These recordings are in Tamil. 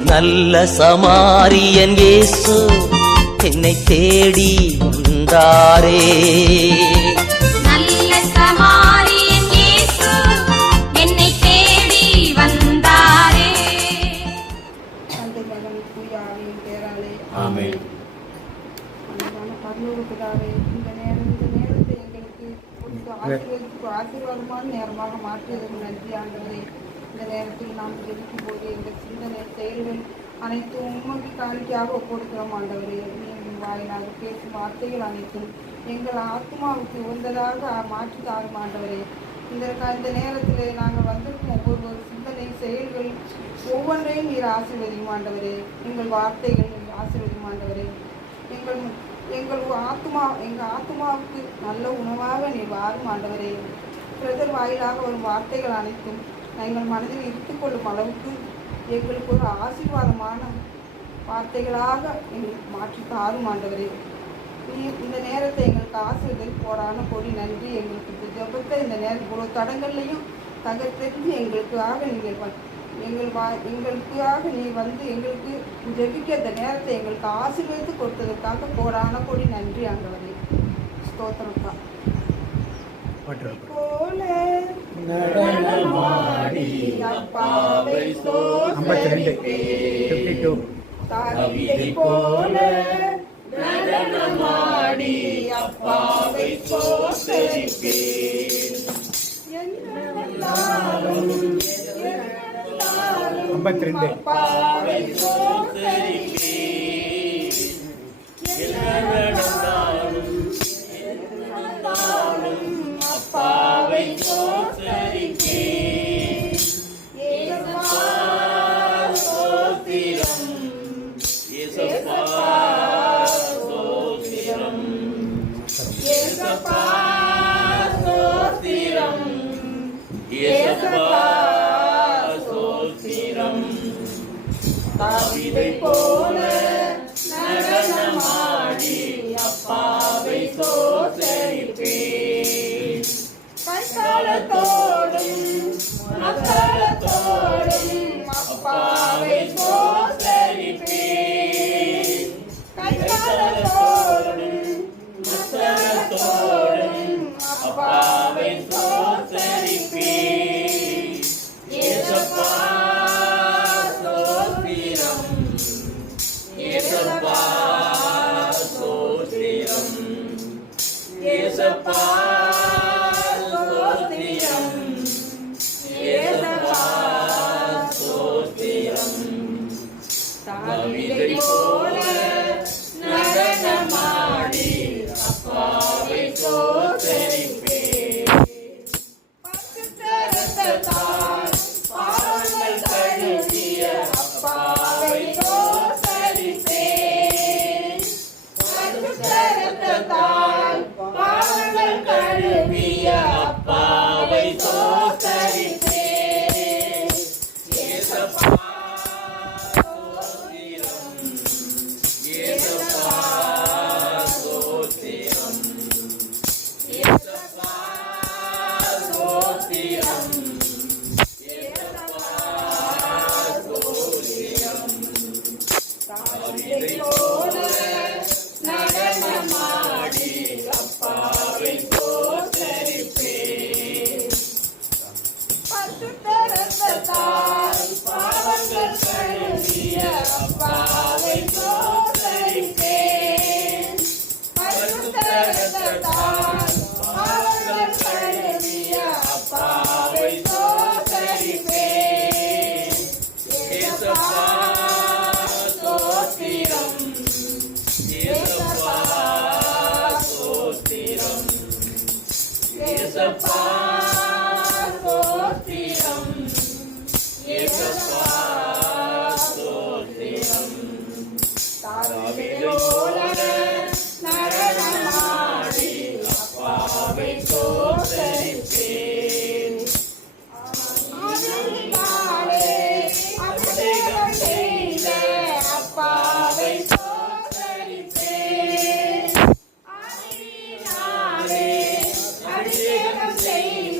நல்ல சமாரியன் இயேசு என்னை தேடி வந்தாரே. நல்ல சமாரியன் இயேசு என்னை தேடி வந்தாரே. தந்தை மகன் தூய ஆவியின் பேராலே ஆமென். அன்பான பரலோக பிதாவே, இந்த நேரத்தை எங்களுக்கு கொடுத்து ஆசீர்வாதமான நேரமாக மாற்றியதற்கு நன்றி ஆண்டவரே. இந்த நேரத்தில் நாம் ஜெபிக்கும் போது எங்கள் சிந்தனை செயல்கள் அனைத்தும் உண்மைக்கு காணிக்கையாக ஒப்புக்கொடுக்கிறோம் ஆண்டவரே. நீங்கள் வாயிலாக பேசும் வார்த்தைகள் அனைத்தும் எங்கள் ஆத்மாவுக்கு உகந்ததாக மாற்றி தாரும் ஆண்டவரே. இந்த நேரத்தில் நாங்கள் வந்திருக்கும் ஒவ்வொரு சிந்தனை செயல்கள் ஒவ்வொன்றையும் நீர் ஆசீர்வதியும் ஆண்டவரே. எங்கள் வார்த்தைகள் ஆசீர்வதியும் ஆண்டவரே. எங்கள் ஆத்மாவுக்கு நல்ல உணவாக நீர் வாரும் ஆண்டவரே. பிரதர் வாயிலாக வரும் வார்த்தைகள் அனைத்தும் எங்கள் மனதில் இருத்துக்கொள்ளும் அளவுக்கு எங்களுக்கு ஒரு ஆசீர்வாதமான வார்த்தைகளாக எங்களுக்கு மாற்றி தாரும் ஆண்டவரே. இந்த நேரத்தை எங்களுக்கு ஆசீர்வதில் போரான கொடி நன்றி. எங்களுக்கு இந்த ஜபத்தை இந்த நேரம் இவ்வளோ தடங்கள்லையும் தகர்த்தெறிஞ்சு எங்களுக்காக நீ வந்து எங்களுக்கு ஜெபிக்க இந்த நேரத்தை எங்களுக்கு ஆசீர்வதித்து கொடுத்ததற்காக போரான கொடி நன்றி ஆண்டவரே. ஸ்தோத்திரம்ப்பா. போல நடனமாடி அப்பாவை கவிதை போல நடனமாடி அப்பாவை சோசரிப்பேன். அப்பாவை சோசரிப்பேன். அப்பாவை சோசரிப்பேன். கவிதை போல நடனமாடி அப்பாவை சோசரிப்பேன். கைகாலத்தோடும் மக்களத்தோடும் அப்பாவை சோசரிப்பேன். கைகாலத்தோடும் மக்களத்தோடும் அப்பாவை சோசரிப்பேன். ஏசப்பா ஏசப்பா சோஸ்திரம். ஏசப்பா சோஸ்திரம். கவிதை போல நடனமாடி அப்பாவை சோசரிப்பேன். பரிசுத்தரத்தால் பாவங்கள் கழுவிய அப்பாவை சோசரிப்பேன். பரிசுத்தரத்தால் பாவங்கள் கழுவிய அப்பாவை சோசரிப்பேன். ஏசப்பா சோஸ்திரம். ஏசப்பா சோஸ்திரம். ஏசப்பா சோஸ்திரம். ஏசப்பா சோஸ்திரம். கவிதை போல நடனமாடி அப்பாவை சோசரிப்பேன். பரிசுத்தரத்தால் பாவங்கள் கழுவிய அப்பாவை சோசரிப்பேன். பரிசுத்தரத்தால் பாவங்கள் கழுவிய அப்பாவை சோசரிப்பேன். ஏசப்பா சோஸ்திரம். ஏசப்பா சோஸ்திரம். ஏசப்பா சோஸ்திரம். ஏசப்பா சோஸ்திரம். கவிதை போல நடனமாடி அப்பாவை சோசரிப்பேன். ஆதியினாலே அபிஷேகம் செய்த அப்பாவை சோசரிப்பேன். ஆதியினாலே அபிஷேகம் செய்த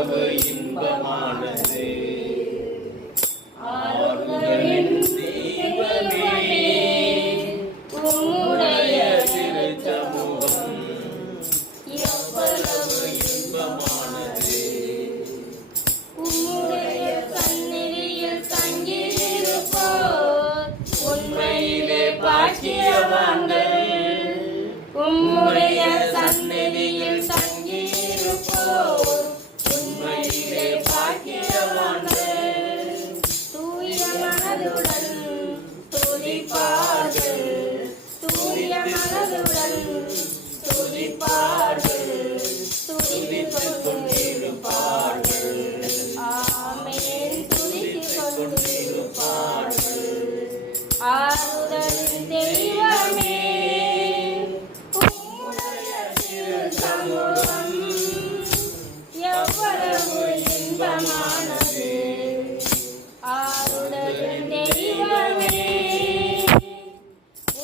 எவ்வளவு இன்பமானது. ஆறுதலின் தெய்வமே, உம்முடைய திருச்சமூகம் எவ்வளவு இன்பமானது. உம்முடைய சந்நிதியில் தங்கியிருப்போர் உண்மையிலே பாக்கியவான்கள். உம்முடைய சந்நிதியில் தங்கியிருப்போர் உண்மையிலே பாக்கியவான்கள். தூய மனதுடன் துதிப்பார்கள், தூய மனதுடன் துதிப்பார்கள், துதித்துக் கொண்டிருப்பார்கள். ஆமென், துதித்துக் கொண்டிருப்பார்கள். ஆறுதலின் தெய்வமே, உம்முடைய திருச்சமூகம் எவ்வளவு இன்பமானது. ஆறுதலின் தெய்வமே,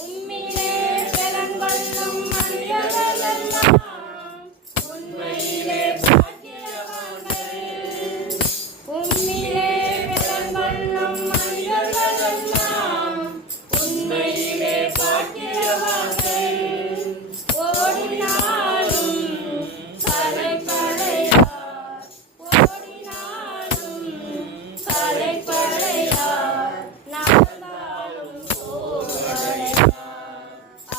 உம்மிலே பெலங்கொள்ளும் மனிதரெல்லாம் உண்மையிலே பாக்கியவான்கள். உம்மிலே பெலங்கொள்ளும் மனிதரெல்லாம் உண்மையிலே பாக்கியவான்கள். ஓடினாலும் களைப்படையார், ஓடினாலும் களைப்படையார், நடந்தாலும் சோர்வடையார்.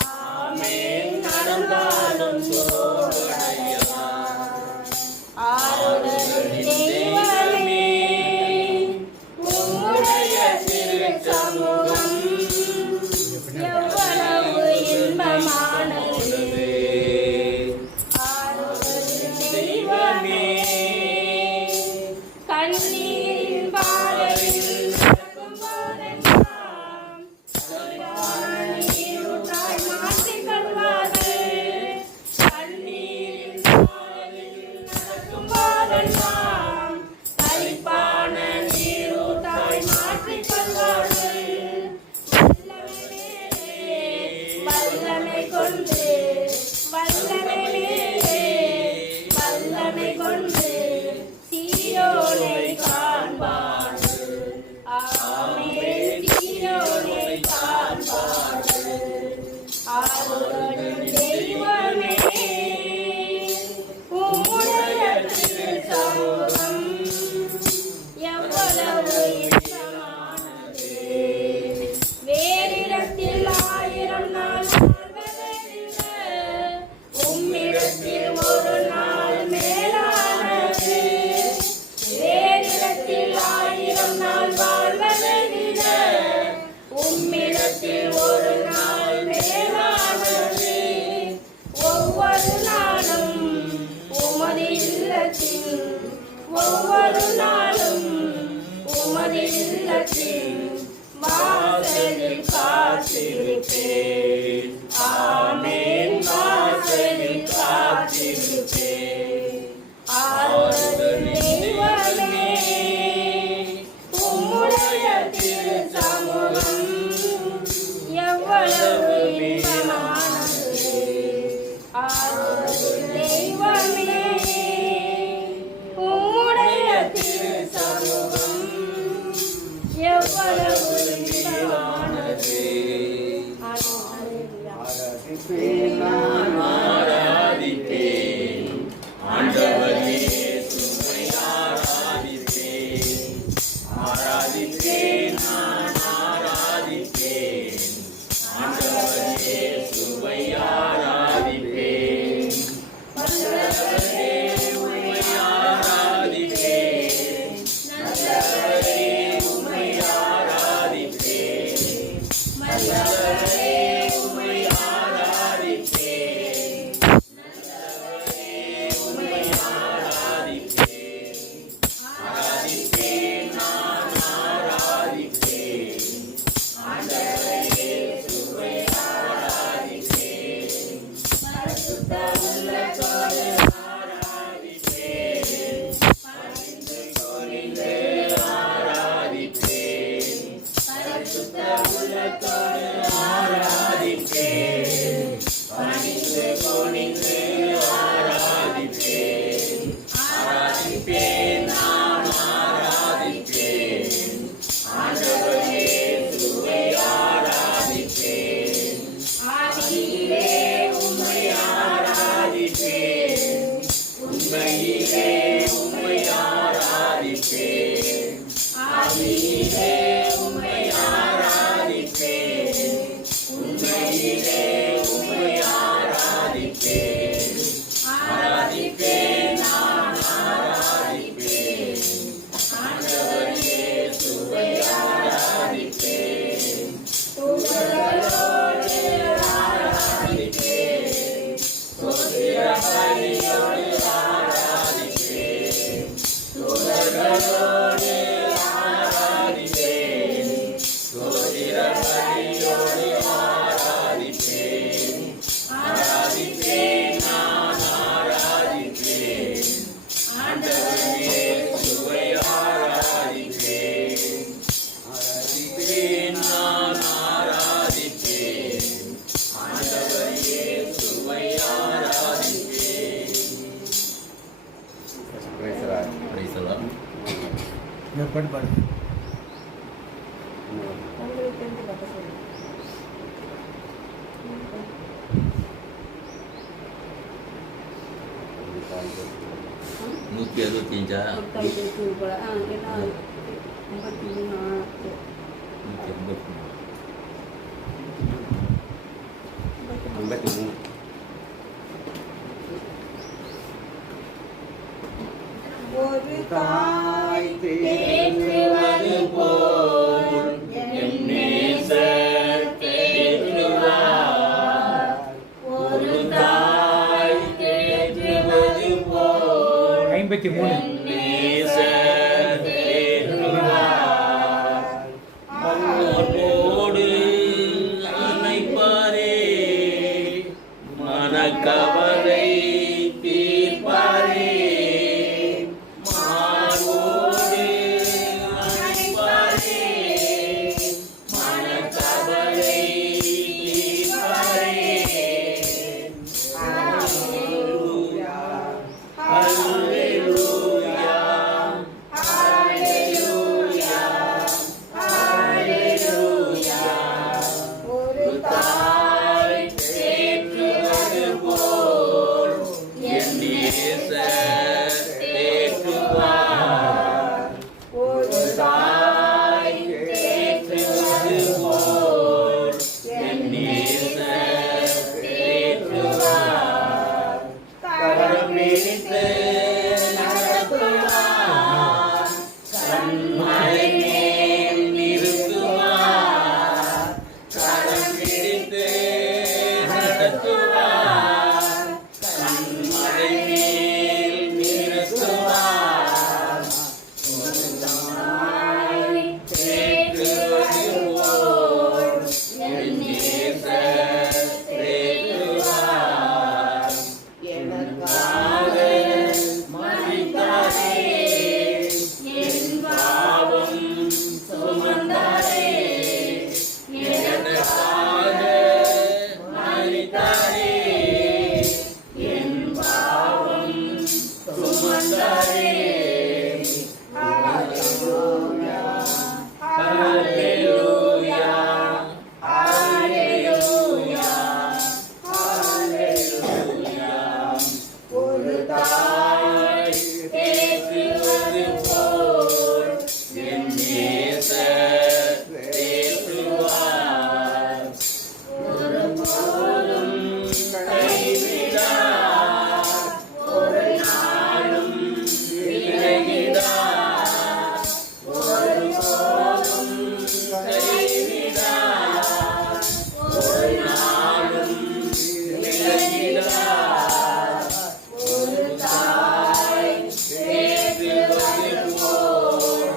ஆமென், நடந்தாலும் சோர்வடையார். ஆறுதலின் தெய்வமே, உம்முடைய திருச்சமூகம் எவ்வளவு இன்பமானது. ஆறுதலின் தெய்வமே, கண்ணீரின் பாதையில் நடக்கும் போதெல்லாம் தெளிவான நீரூற்றாய் மாற்றிக் கொள்வார்கள். கண்ணீரின் பாதையில் நடக்கும் போதெல்லாம் களிப்பான நீரூற்றாய் மாற்றிக் கொள்வார்கள். வல்லமை கொண்டு, வல்லமை மேலே வல்லமை கொண்டு சீயோனை காண்பார்கள். ஆமென், சீயோனை காண்பார்கள். ஆறுதலின் தெய்வமே, உம்முடைய திருச்சமூகம் எவ்வளவு இன்பமானது. வேறிடத்தில் 1000 நாள் வாழ்வதைவிட உம்மிடத்தில் ஒரு நாள் மேலானது. வேறிடத்தில் 1000 நாள் வாழ்வதை விட உம்மிடத்தில் ஒரு நாள் மேலானது. ஒவ்வொரு நாளும் உமது இல்லத்தில், ஒவ்வொரு நாளும் உமது இல்லத்தில் வாசலில் காத்திருப்பேன். ஆமென், வாசலில் காத்திருப்பேன். ஆறுதலின் தெய்வமே, உம்முடைய திருச்சமூகம் எவ்வளவு இன்பமானது. ஆறுதலின் தெய்வமே, உம்முடைய திருச்சமூகம் எவ்வளவு இன்பமானது. பாட்டு பாடுங்க. உங்களுக்கு தெரிஞ்ச பாட்டை சொல்லுங்க. 165 ஒரு கை தூக்கு போல. ஏன்னா 53 ஆச்சு. 183 ஒரு தாய் தேற்றுவது போல் என் நேசர் தேற்றுவார். ஒரு தாய் தேற்றுவது போல் 53 என் நேசர் தேற்றுவார். மனோடு அணைப்பாரே, மனக்கவலை தீர்ப்பாரே, மார்போடு அணைப்பாரே, மனக்கவலை தீர்ப்பாரே. அல்லேலூயா, அல்லேலூயா, அல்லேலூயா, அல்லேலூயா. ஒரு தாய் தேற்றுவது போல் என் நேசர் தேற்றுவார். ஒரு தாய் தேற்றுவது போல் என் நேசர் தேற்றுவார். கரம் பிடித்து நடத்துவார், கண்மலை மேல் நிறுத்துவார். கரம் பிடித்து நடத்துவார், கண்மலை மேல் நிறுத்துவார். ஒரு தாய் தேற்றுவது போல் என் நேசர் தேற்றுவார். எனக்காக மரித்தாரே, என் பாவம் சுமந்தாரே. எனக்காக மரித்தாரே, என் பாவம் சுமந்தாரே. அல்லேலூயா, அல்லேலூயா, அல்லேலூயா, அல்லேலூயா. ஒரு தாய் தேற்றுவது போல் என் நேசர் தேற்றுவார். ஒருபோதும் கைவிடார், ஒரு நாளும் விலகிடார். ஒருபோதும் கைவிடார், ஒரு நாளும் விலகிடார். ஒரு தாய் தேற்றுவது போல்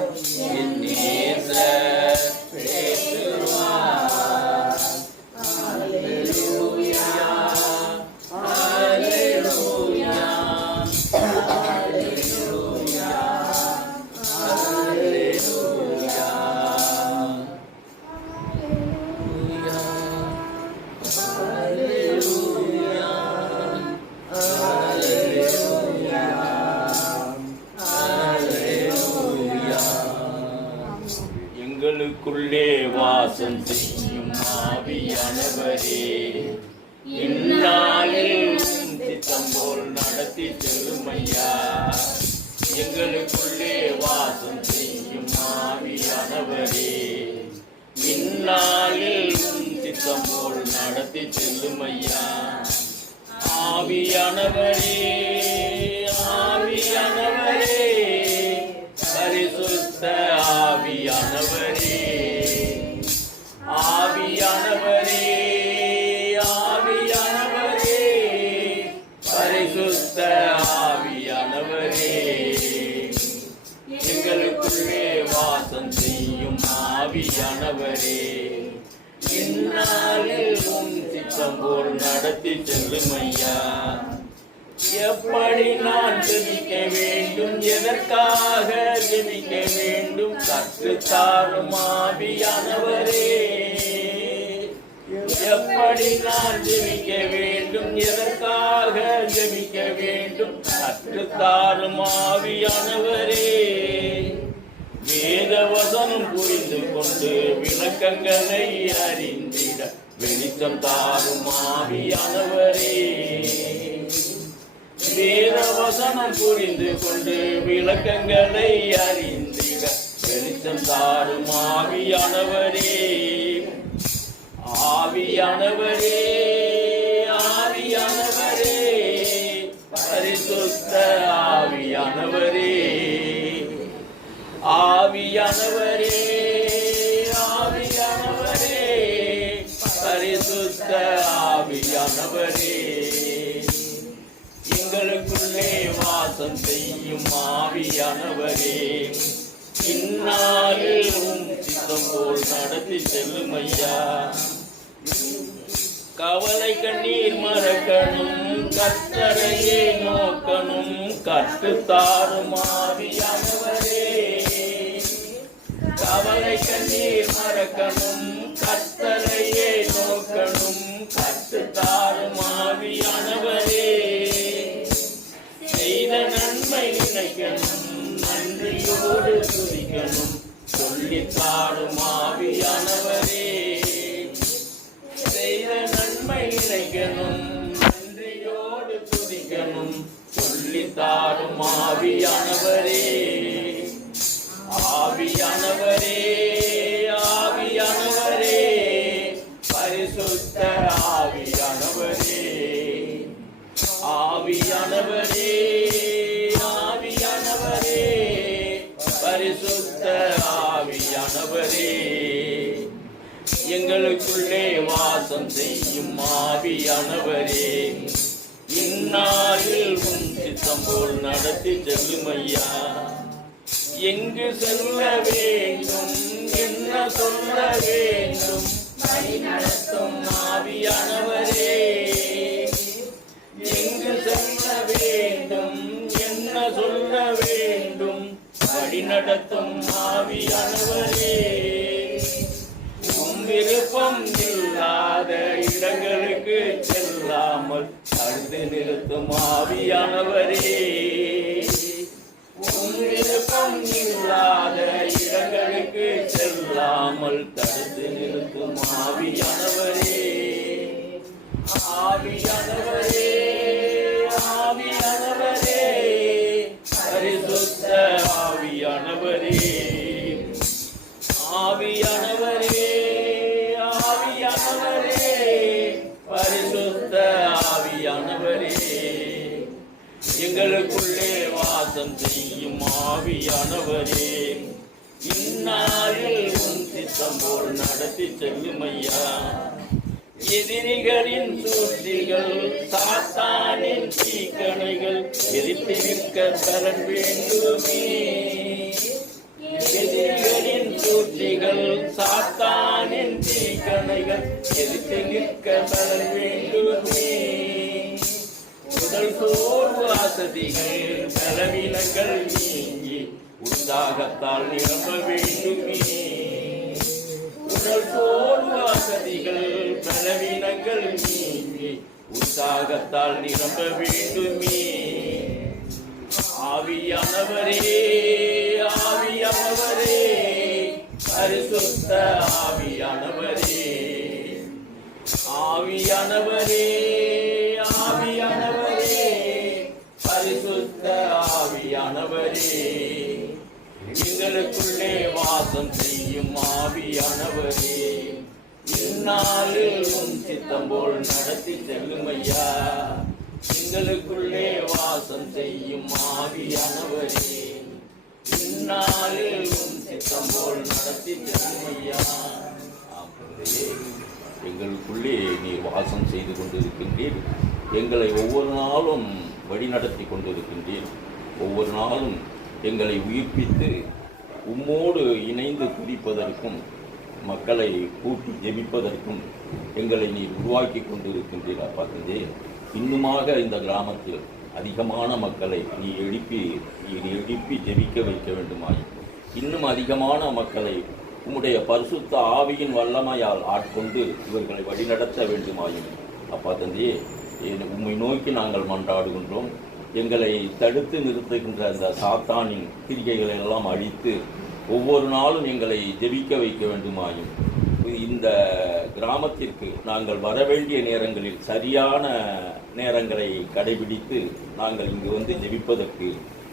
என் நேசர் தேற்றுவார். அல்லேலூயா, அல்லேலூயா, அல்லேலூயா, அல்லேலூயா. எங்களுக்குள்ளே வாசம் செய்யும் ஆவியானவரே, இந்நாளில் உம் சித்தம் போல் நடத்தி செல்லும் ஐயா. எங்களுக்குள்ளே வாசம் செய்யும் ஆவியானவரே, இந்நாளில் உம் சித்தம் போல் நடத்தி செல்லும் ஐயா. ஆவியானவரே, ஆவியானவரே, பரிசுத்த ஆவியானவரே, ஆவியானவரே, ஆவியானவரே, பரிசுத்த ஆவியானவரே. எங்களுக்குள்ளே வாசம் செய்யும் ஆவியானவரே, இந்நாளில் உம் சித்தம் போல் நடத்தி செல்லும் ஐயா. எப்படி நான் ஜெபிக்க வேண்டும், எதற்காக ஜெபிக்க வேண்டும், கற்றுத்தாரும் ஆவியானவரே. எப்படி நான் ஜெபிக்க வேண்டும், எதற்காக ஜெபிக்க வேண்டும், கற்றுத்தாரும் ஆவியானவரே. கொண்டு விளக்கங்களை அறிந்திட வெளிச்சம் தாரும் ஆவியானவரே. வேத வசனம் புரிந்து கொண்டு விளக்கங்களை அறிந்திட வெளிச்சம் தாரும் ஆவியானவரே. ஆவியானவரே, ஆவியானவரே, பரிசுத்த ஆவியானவரே. ஆவியானவரே, ஆவியானவரே, பரிசுத்த ஆவியானவரே. எங்களுக்குள்ளே வாசம் செய்யும் ஆவியானவரே. இந்நாளில் சித்தம் போல் நடத்தி செல்லும் ஐயா. கவலை கண்ணீர் மறக்கணும், கர்த்தரையே நோக்கணும், கற்றுத்தாரும் ஆவியானவரே. கவலை கண்ணீர் மறக்கணும், கர்த்தரையே நோக்கணும், கற்றுத்தாரும் ஆவியானவரே. செய்த நன்மை நினைக்கணும், நன்றியோடு துதிக்கணும், சொல்லித்தாரும் ஆவியானவரே. செய்த நன்மை நினைக்கணும், நன்றியோடு துதிக்கணும், சொல்லித்தாரும் ஆவியானவரே. ஆவியானவரே, ஆவியானவரே, பரிசுத்த ஆவியானவரே. ஆவியானவரே, ஆவியானவரே, பரிசுத்த ஆவியானவரே. எங்களுக்குள்ளே வாசம் செய்யும் ஆவியானவரே. இந்நாளில் உன் சித்தம் போல் நடத்தி செல்லும் ஐயா. எங்கு செல்ல வேண்டும், என்ன சொல்ல வேண்டும், வழி நடத்தும் ஆவியானவரே. எங்கு செல்ல வேண்டும், என்ன சொல்ல வேண்டும், வழி நடத்தும் ஆவியானவரே. உம் விருப்பம் இல்லாத இடங்களுக்கு செல்லாமல் தடுத்து நிறுத்தும் ஆவியானவரே. உம் விருப்பம் இல்லாத இடங்களுக்கு செல்லாமல் தடுத்து நிறுத்தும் ஆவியானவரே. ஆவியானவரே, ஆவியானவரே, பரிசுத்த ஆவியானவரே. ஆவியானவரே, ஆவியானவரே, பரிசுத்த ஆவியானவரே. எங்களுக்குள்ளே வாசம் செய்யும் ஆவியானவரே. இந்நாளில் உன் சித்தம் போல் நடத்தி செல்லும் ஐயா. எதிரிகளின் சூழ்ச்சிகள், சாத்தானின் தீக்கணைகள் எதிர்த்து நிற்க தரன் வேண்டுமே. எதிரிகளின் சூழ்ச்சிகள், சாத்தானின் தீக்கணைகள் எதிர்த்து நிற்க தரன் வேண்டுமே. உடல் சோர்வு அசதிகள் பலவீனங்கள் நீங்கி உற்சாகத்தால் நிரம்ப வேண்டுமே. உடல் சோர்வு அசதிகள் பலவீனங்கள் நீங்கி உற்சாகத்தால் நிரம்ப வேண்டுமே. ஆவியானவரே, ஆவியானவரே, பரிசுத்த ஆவியானவரே. ஆவியானவரே, ஆவியானவரே, பரிசுத்த ஆவியானவரே. எங்களுக்குள்ளே வாசம் செய்யும் ஆவியானவரே. இந்நாளில் உன் சித்தம் போல் நடத்தி செல்லும் ஐயா. எங்களுக்குள்ளே வாசம் செய்யும் ஆவியானவரே. இந்நாளில் உன் சித்தம் போல் நடத்தி செல்லும் ஐயா. எங்களுக்குள்ளே நீர் வாசம் செய்து கொண்டிருக்கின்றீர். எங்களை ஒவ்வொரு நாளும் வழிநடத்தி கொண்டிருக்கின்றீர். ஒவ்வொரு நாளும் எங்களை உயிர்ப்பித்து உம்மோடு இணைந்து துதிப்பதற்கும் மக்களை கூட்டி ஜெபிப்பதற்கும் எங்களை நீர் உருவாக்கி கொண்டிருக்கின்றீர். அப்பா தந்தை, இன்னுமாக இந்த கிராமத்தில் அதிகமான மக்களை நீர் எழுப்பி ஜெபிக்க வைக்க வேண்டுமாய், இன்னும் அதிகமான மக்களை உம்முடைய பரிசுத்த ஆவியின் வல்லமையால் ஆட்கொண்டு இவர்களை வழிநடத்த வேண்டுமாயும் அப்பா தந்தையே, உம்மை நோக்கி நாங்கள் மன்றாடுகின்றோம். எங்களை தடுத்து நிறுத்துகின்ற அந்த சாத்தானின் கிரிகைகளை எல்லாம் அழித்து ஒவ்வொரு நாளும் எங்களை ஜெபிக்க வைக்க வேண்டுமாயும், இந்த கிராமத்திற்கு நாங்கள் வர வேண்டிய நேரங்களில் சரியான நேரங்களை கடைபிடித்து நாங்கள் இங்கு வந்து ஜெபிப்பதற்கு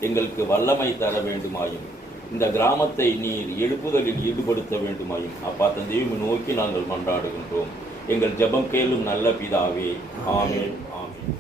எங்களுக்கு வல்லமை தர வேண்டுமாயும், இந்த கிராமத்தை நீர் எழுப்புதலில் ஈடுபடுத்த வேண்டுமாயும் அப்பா தந்தையை நோக்கி நாங்கள் மன்றாடுகின்றோம். எங்கள் ஜெபம் கேளும் நல்ல பிதாவே. ஆமென். ஆமென்.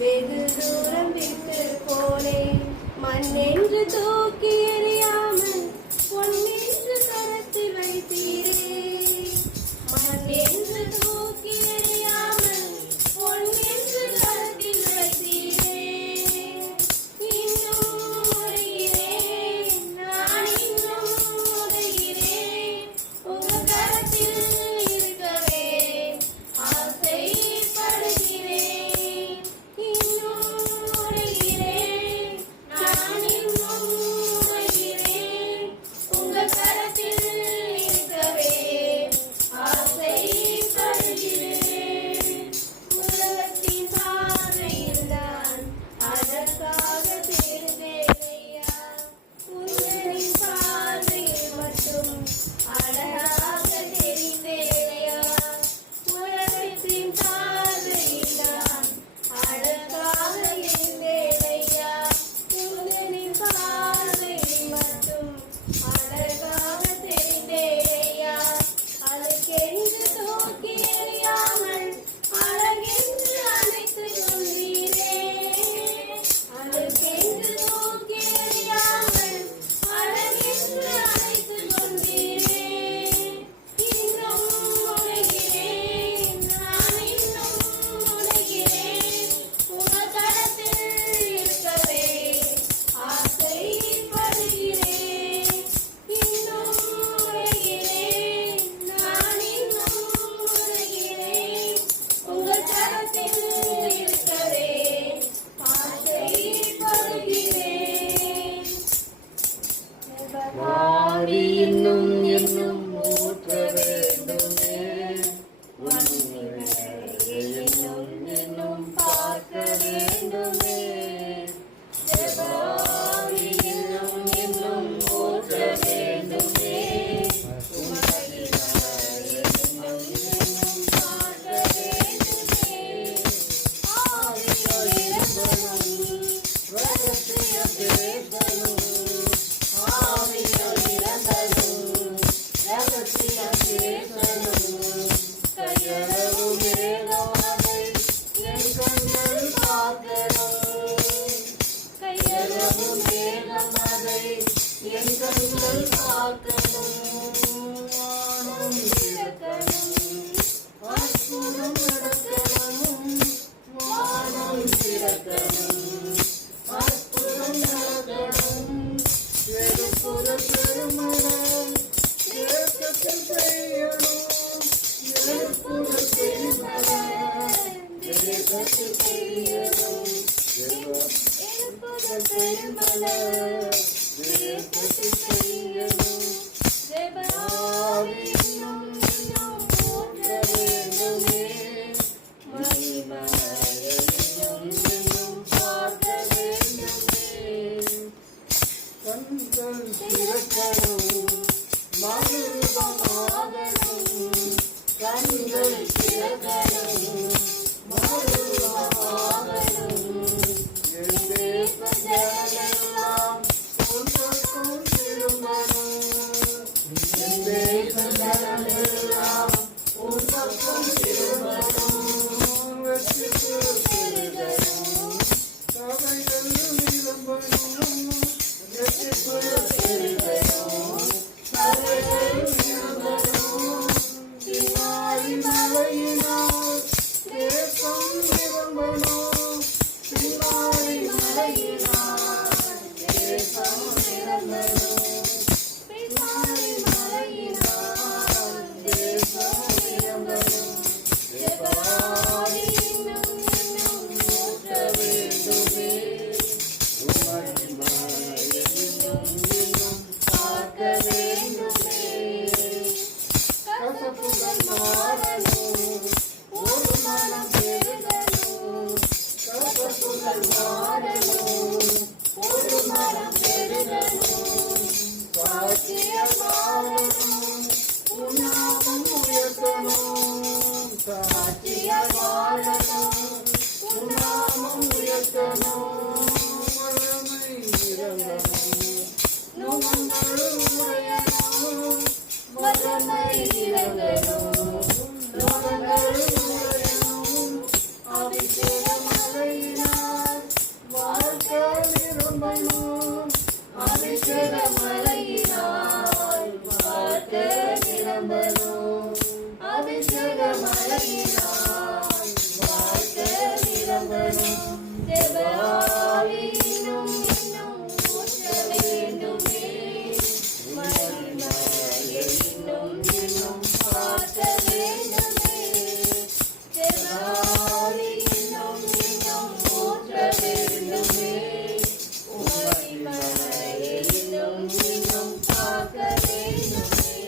வெகு தூரம் விட்டு போனேன். மண்ணென்று தூக்கி எறியாமல் பொன்னென்று கரத்தில் வைத்தீரே. மண்ணென்று தூக்கி எறியாமல் பொன்னென்று கரத்தில் வைத்தீரே. இன்னும் முறைகிறேன், நான் இன்னும் முறைகிறேன். உங்க கரத்தில் இருக்கவே ஆசைப்படுகிறேன். கரத்தில் இருக்கவே ஆசைப்படுகிறேன். இருக்கணும் வல்லமை இறங்கணும் நோக்கங்கள் உடையணும் வல்லமை இறங்கணும் நோக்கங்கள் உடையணும் அபிஷேக மழையினால் வாழ்க்கை நிரம்பணும் அபிஷேக மழையினால் வாழ்க்கை நிரம்பணும் அபிஷேக மழையினால் வாழ்க்கை நிரம்பணும் ஜெப ஆவி இன்னும் இன்னும் ஊற்ற வேண்டுமே மகிமையை இன்னும் இன்னும் காட்ட வேண்டுமே ஜெப ஆவி இன்னும் இன்னும் ஊற்ற வேண்டுமே மகிமையை இன்னும் இன்னும் காக்க வேண்டுமே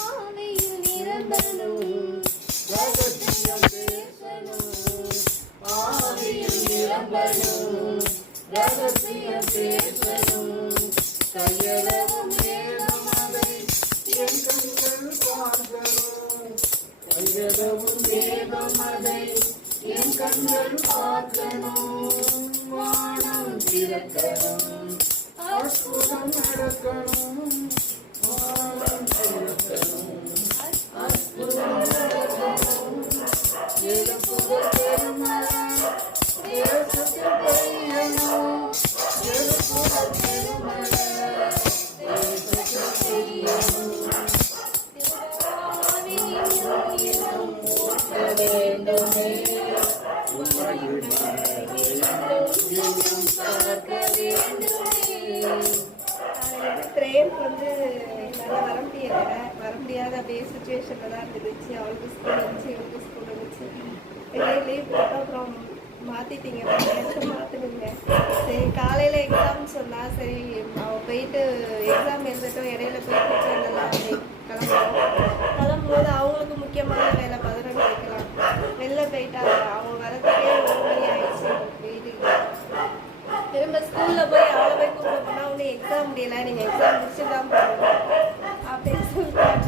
ஆவியில் நிரம்பணும் ரகசியம் பேசணும் ஆவியில் நிரம்பணும் ரகசியம் பேசணும் கையளவும் வேகம் அதை என் கண்கள் பார்க்கணும் கையளவும் வேகம் அதை என் கண்கள் பார்க்கணும் வானம் திறக்கணும் அற்புதம் நடக்கணும் வானம் திறக்கணும் அற்புதம் நடக்கணும் எழுப்புதல் பெருமழை தேசத்தில் பெய்யணும் எழுப்புதல் பெருமழை தேசத்தில் பெய்யணும் ஆவி இன்னும் இன்னும் ஊற்ற வேண்டுமே ப்ரேயருக்கு வந்து என்னால் வர முடியாத அப்படியே சுச்சுவேஷனில் தான் இருந்துச்சு. அவளுக்கு ஸ்கூல் இருந்துச்சு, இவளுக்கு ஸ்கூல் இருந்துச்சு. வெளியே லீவ் போட்டோம். அப்புறம் மாற்றிட்டீங்க, மாற்றிடுங்க. சரி காலையில் எக்ஸாம்னு சொன்னால் சரி அவள் போயிட்டு எக்ஸாம் எழுதட்டும், இடையில போய் கூப்பிட்டு வந்துடலாம் அப்படி கிளம்பும்போது அவங்களுக்கு முக்கியமான வேலை பதினொன்று வைக்கலாம். வெளில போயிட்டாங்க, அவங்க வரதுக்கே 1 மணி ஆயிடுச்சு வீட்டுக்கு. திரும்ப ஸ்கூலில் போய் அவளை போய் கூப்பிட போனால் ஒன்றும் எக்ஸாம் முடியலை, நீங்கள் எக்ஸாம் முடிச்சு தான் போகணும் அப்படின்னு சொல்லிட்டாங்க.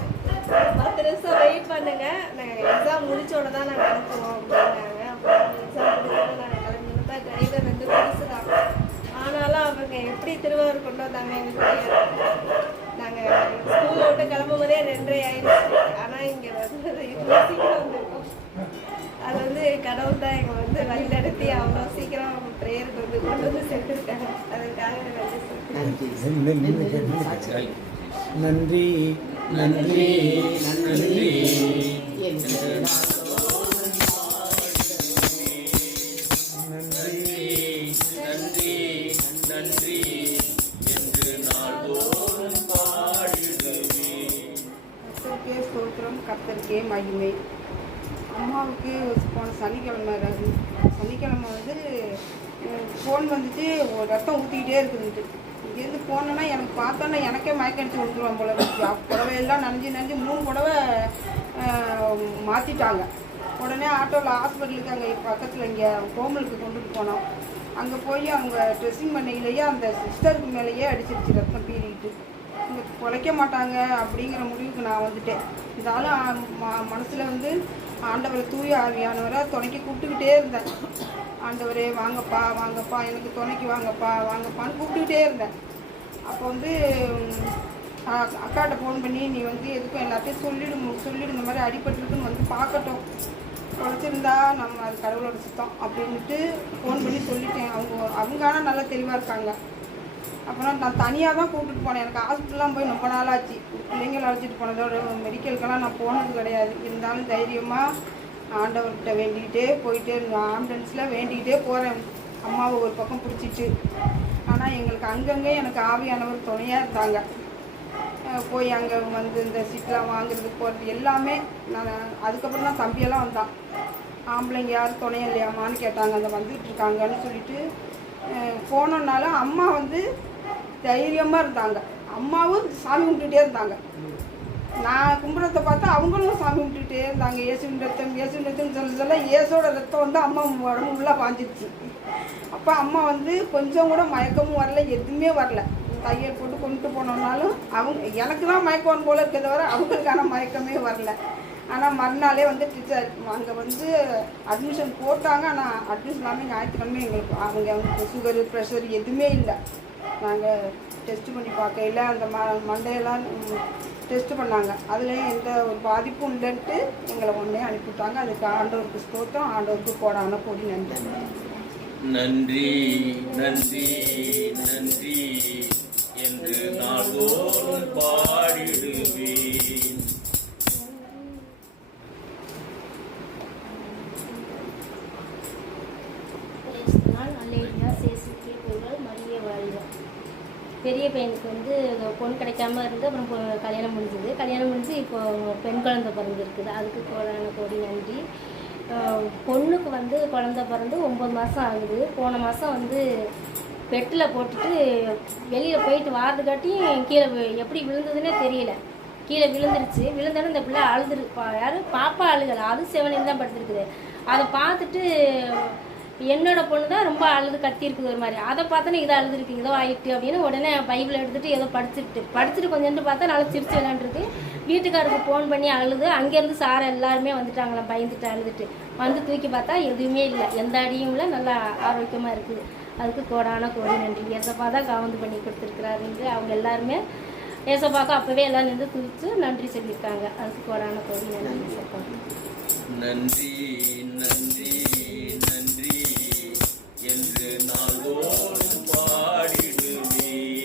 10 நிமிஷம் வெயிட் பண்ணுங்க, நாங்கள் எக்ஸாம் முடிச்சோட தான் நாங்கள் அனுப்புவோம் அப்படின்னாங்க. அப்புறம் எக்ஸாம் முடிச்சோட நாங்கள் கிளம்பினப்ப டிரைவர் வந்து புதுசு தான். ஆனாலும் அவங்க எப்படி திருவாரூர் கொண்டு வந்தாங்க எங்களுக்கு தெரியாது. நாங்கள் ஸ்கூலில் விட்டு கிளம்பும் போதே 2:30 ஆயிடுச்சு. ஆனால் இங்கே வந்து இவ்வளோ சீக்கிரம் வந்துருக்கோம். அது வந்து கடவுள் தான் எங்களை வந்து வழிநடத்தி அவ்வளோ சீக்கிரம் ப்ரேயருக்கு வந்து கொண்டு வந்து சேர்த்துருக்காங்க. அதுக்காக நன்றி சொல்றேன். நன்றி நன்றி நன்றி நன்றி நன்றி என்று நாள்தோறும் பாடிடுவே. கர்த்தருக்கே ஸ்தோத்திரம், கர்த்தருக்கே மகிமை. அம்மாவுக்கு போன சனிக்கிழமை வந்து ஃபோன் வந்துட்டு ரத்தம் ஊற்றிக்கிட்டே இருக்குதுன்ட்டு. இங்கேருந்து போனோன்னா எனக்கு பார்த்தோன்னா எனக்கே மயக்கம் அடிச்சு விழுந்துருவான் போல இருந்துச்சு. புடவையெல்லாம் நனைஞ்சு 3 புடவை மாற்றிட்டாங்க. உடனே ஆட்டோவில் ஹாஸ்பிட்டலுக்கு அங்கே பக்கத்தில் இங்கே கோமலுக்கு கொண்டுட்டு போனோம். அங்கே போய் அவங்க ட்ரெஸ்ஸிங் பண்ணையிலேயே அந்த சிஸ்டருக்கு மேலேயே அடிச்சிருச்சு ரத்தம் பீறிக்கிட்டு. இங்கே குலைக்க மாட்டாங்க அப்படிங்கிற முடிவுக்கு நான் வந்துட்டேன். இருந்தாலும் மனசில் வந்து ஆண்டவரை தூய ஆவியானவரை துணைக்கி கூப்பிட்டுக்கிட்டே இருந்தேன். ஆண்டவரே வாங்கப்பா வாங்கப்பா, எனக்கு துணைக்கு வாங்கப்பா வாங்கப்பான்னு கூப்பிட்டுக்கிட்டே இருந்தேன். அப்போ வந்து அக்காட்ட ஃபோன் பண்ணி நீ வந்து எதுக்கும் எல்லாத்தையும் சொல்லிடு இந்த மாதிரி அடிபட்டுருக்குன்னு வந்து பார்க்கட்டும், குறைச்சிருந்தா நம்ம அது கடவுளோட சுத்தம் அப்படின்ட்டு ஃபோன் பண்ணி சொல்லிட்டேன். அவங்க ஆனால் நல்லா தெளிவாக இருக்காங்க. அப்புறம் நான் தனியாக தான் கூப்பிட்டுட்டு போனேன். எனக்கு ஹாஸ்பிட்டல்லாம் போய் ரொம்ப நாளாச்சு. பிள்ளைங்களை அழைச்சிட்டு போனதோட மெடிக்கலுக்கெல்லாம் நான் போனது கிடையாது. இருந்தாலும் தைரியமாக ஆண்டவர்கிட்ட வேண்டிக்கிட்டே போயிட்டே ஆம்புலன்ஸில் வேண்டிக்கிட்டே போகிறேன், அம்மாவை ஒரு பக்கம் பிடிச்சிட்டு. ஆனால் எங்களுக்கு அங்கங்கே எனக்கு ஆவியானவர் துணையாக இருந்தாங்க. போய் அங்கே வந்து இந்த சீட்லாம் வாங்குறதுக்கு போகிறது எல்லாமே நான். அதுக்கப்புறம் தான் தம்பியெல்லாம் வந்தான். ஆம்பளைங்க யாரும் துணையா இல்லையாம்மான்னு கேட்டாங்க. அந்த வந்துட்டு இருக்காங்கன்னு சொல்லிட்டு போனோன்னாலும் அம்மா வந்து தைரியமாக இருந்தாங்க. அம்மாவும் சாமி கும்பிட்டுட்டே இருந்தாங்க. நான் கும்பிட்றத பார்த்தா அவங்களும் சாமி கும்பிட்டுட்டே இருந்தாங்க. இயேசுவின் ரத்தம் சொல்ல இயேசோட ரத்தம் வந்து அம்மா உடம்பு உள்ளே பாஞ்சிருச்சு. அப்போ அம்மா வந்து கொஞ்சம் கூட மயக்கமும் வரல, எதுவுமே வரல. தையல் போட்டு கொண்டு போனோம்னாலும் அவங்க எனக்கு தான் மயக்கம் போல இருக்க தவிர அவங்களுக்கான மயக்கமே வரல. ஆனால் மறுநாளே வந்து டீச்சர் அங்கே வந்து அட்மிஷன் போட்டாங்க. ஆனால் அட்மிஷன் இல்லாமல் ஞாயிற்றுக்கிழமை எங்களுக்கு அவங்க வந்து சுகரு ப்ரெஷர் எதுவுமே இல்லை. நாங்கள் டெஸ்ட் பண்ணி பார்க்கையில் அந்த மண்டையெல்லாம் டெஸ்ட் பண்ணாங்க. அதுலேயும் எந்த ஒரு பாதிப்பும் இல்லைன்ட்டு எங்களை உடனே அனுப்பிவிட்டாங்க. அதுக்கு ஆண்டவருக்கு ஸ்தோத்திரம், ஆண்டவருக்கு கோடான கோடி நன்றி. நன்றி நன்றி நன்றி என்று நாள்தோறும் பாடிடுவேன். பெரிய பையனுக்கு வந்து பொண்ணு கிடைக்காம இருந்து அப்புறம் கல்யாணம் முடிஞ்சுது. கல்யாணம் முடிஞ்சு இப்போ பெண் குழந்தை பிறந்திருக்குது. அதுக்கு கோடி நன்றி. பொண்ணுக்கு வந்து குழந்தை பிறந்து 9 மாதம் ஆகுது. போன மாதம் வந்து பெட்டில் போட்டுட்டு வெளியில் போயிட்டு வாரதுக்காட்டியும் கீழே எப்படி விழுந்ததுன்னே தெரியல. கீழே விழுந்துருச்சு. விழுந்தோடனே இந்த பிள்ளை அழுதுரு யார் பாப்பா அழுகலை, அது செவனில் தான் படுத்துருக்குது. அதை பார்த்துட்டு என்னோட பொண்ணு தான் ரொம்ப அழுது கத்திருக்குது ஒரு மாதிரி. அதை பார்த்தோன்னே இதை அழுதுருக்கு, இதோ ஆகிட்டு அப்படின்னு உடனே பைபிள் எடுத்துகிட்டு ஏதோ படிச்சுட்டு கொஞ்சம் பார்த்தா நல்லா சிரிச்சு விளையாண்டுருக்கு. வீட்டுக்காரருக்கு ஃபோன் பண்ணி அழுது. அங்கேருந்து சார் எல்லாருமே வந்துட்டாங்களாம், பயந்துட்டு அழுதுட்டு. வந்து தூக்கி பார்த்தா எதுவுமே இல்லை, எந்த அடியும் இல்லை, நல்லா ஆரோக்கியமாக இருக்குது. அதுக்கு கோடான கோடி நன்றி. ஏசப்பா தான் காவந்து பண்ணி கொடுத்துருக்குறாருங்க. அவங்க எல்லாருமே ஏசப்பாவுக்கு அப்போவே எல்லாம் நின்று துதிச்சு நன்றி சொல்லியிருக்காங்க. அதுக்கு கோடான கோடி நன்றி ஏசப்பா. நன்றி நன்றி நன்றி என்று நாள்தோறும் பாடிடுவேன்.